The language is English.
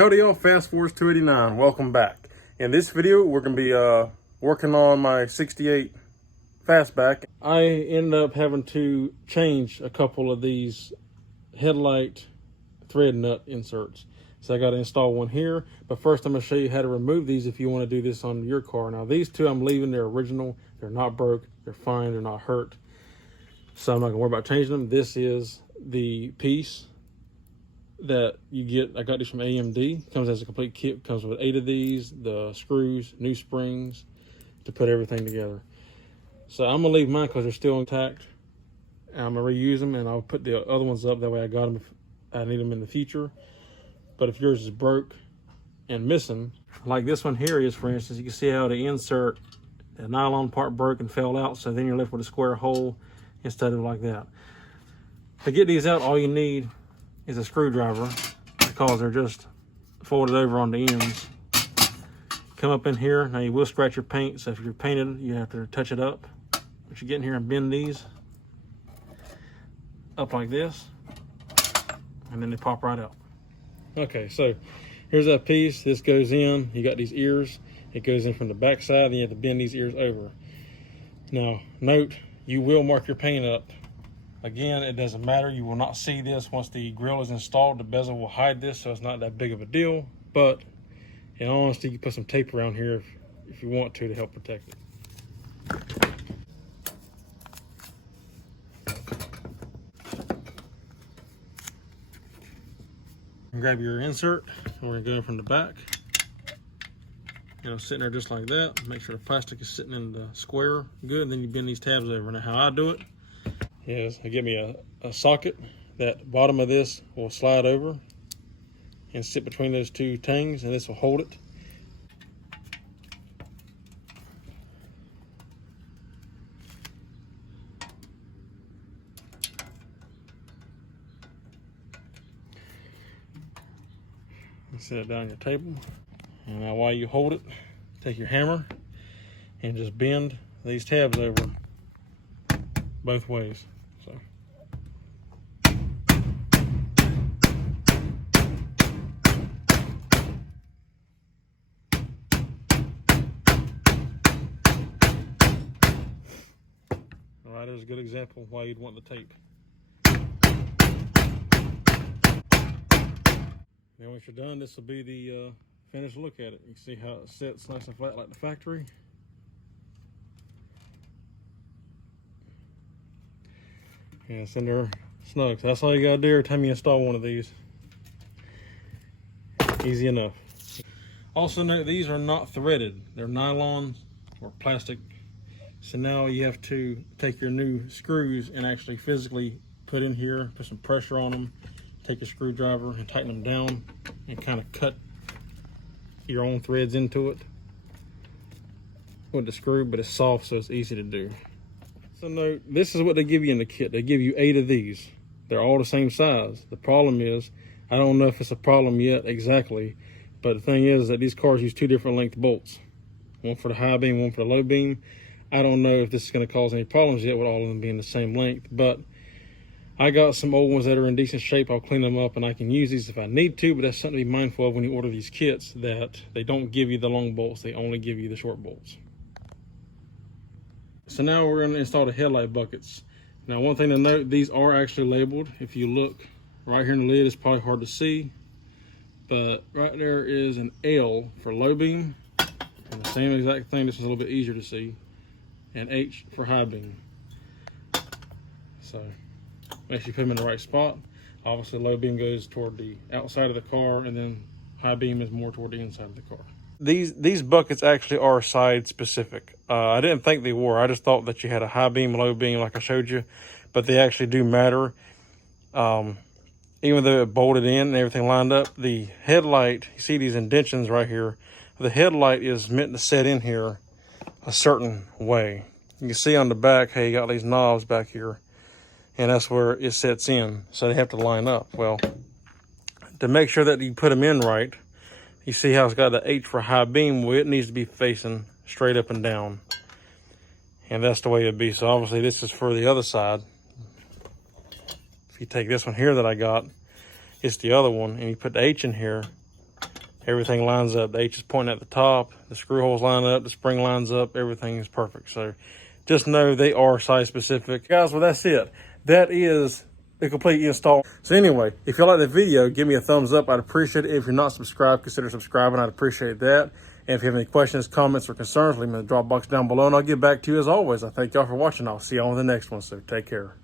Howdy y'all, Fast Force 289, welcome back. In this video, we're going to be working on my 68 fastback. I ended up having to change a couple of these headlight thread nut inserts. So I got to install one here, but first I'm going to show you how to remove these if you want to do this on your car. Now these two I'm leaving, they're original, they're not broke, they're fine, they're not hurt. So I'm not going to worry about changing them. This is the piece that you get. I got this from AMD. Comes as a complete kit. Comes with 8 of these, the screws, new springs to put everything together. So I'm gonna leave mine because they're still intact. And I'm gonna reuse them, and I'll put the other ones up. That way I got them if I need them in the future. But if yours is broke and missing, like this one here is, for instance, you can see how the insert, the nylon part broke and fell out. So then you're left with a square hole instead of like that. To get these out, all you need is a screwdriver, because they're just folded over on the ends. Come up in here. Now you will scratch your paint, so if you're painted, you have to touch it up. But you get in here and bend these up like this, and then they pop right out. Okay, so here's that piece. This goes in. You got these ears. It goes in from the back side, then you have to bend these ears over. Now, note, you will mark your paint up. Again, it doesn't matter. You will not see this once the grill is installed. The bezel will hide this, so it's not that big of a deal. But in all honesty, you put some tape around here if you want to help protect it. And grab your insert, and we're gonna go in from the back. Sitting there just like that. Make sure the plastic is sitting in the square good. Then you bend these tabs over. Now how I do it is I give me a socket. That bottom of this will slide over and sit between those two tangs, and this will hold it. And set it down on your table. And now while you hold it, take your hammer and just bend these tabs over both ways. So all right, there's a good example of why you'd want the tape. Then once you're done, this will be the finished look at it. You can see how it sits nice and flat like the factory. And it's in there snug. So that's all you gotta do every time you install one of these. Easy enough. Also note, these are not threaded. They're nylon or plastic. So now you have to take your new screws and actually physically put in here, put some pressure on them, take a screwdriver and tighten them down and kind of cut your own threads into it with the screw, but it's soft, so it's easy to do. So note, this is what they give you in the kit. They give you 8 of these. They're all the same size. The problem is, I don't know if it's a problem yet exactly, but the thing is that these cars use 2 different length bolts. One for the high beam, one for the low beam. I don't know if this is going to cause any problems yet with all of them being the same length, but I got some old ones that are in decent shape. I'll clean them up and I can use these if I need to, but that's something to be mindful of when you order these kits, that they don't give you the long bolts. They only give you the short bolts. So now we're going to install the headlight buckets. Now one thing to note, these are actually labeled. If you look right here in the lid, it's probably hard to see, but right there is an L for low beam, and the same exact thing, this is a little bit easier to see, and H for high beam. So make sure you put them in the right spot. Obviously low beam goes toward the outside of the car, and then high beam is more toward the inside of the car. These buckets actually are side specific. I didn't think they were. I just thought that you had a high beam, low beam like I showed you, but they actually do matter. Even though it bolted in and everything lined up, the headlight, you see these indentions right here, the headlight is meant to set in here a certain way. You can see on the back, hey, you got these knobs back here, and that's where it sets in, so they have to line up. Well, to make sure that you put them in right, you see how it's got the H for high beam? Well, it needs to be facing straight up and down, and that's the way it'd be. So obviously this is for the other side. If you take this one here that I got, it's the other one, and you put the H in here, Everything lines up. The H is pointing at the top. The screw holes line up. The spring lines up. Everything is perfect. So just know they are size specific. Guys, well, that's it. That is the complete install. So anyway, if you like the video, give me a thumbs up. I'd appreciate it. If you're not subscribed, consider subscribing. I'd appreciate that. And if you have any questions, comments, or concerns, leave them in the drop box down below, and I'll get back to you as always. I thank y'all for watching. I'll see y'all on the next one, so take care.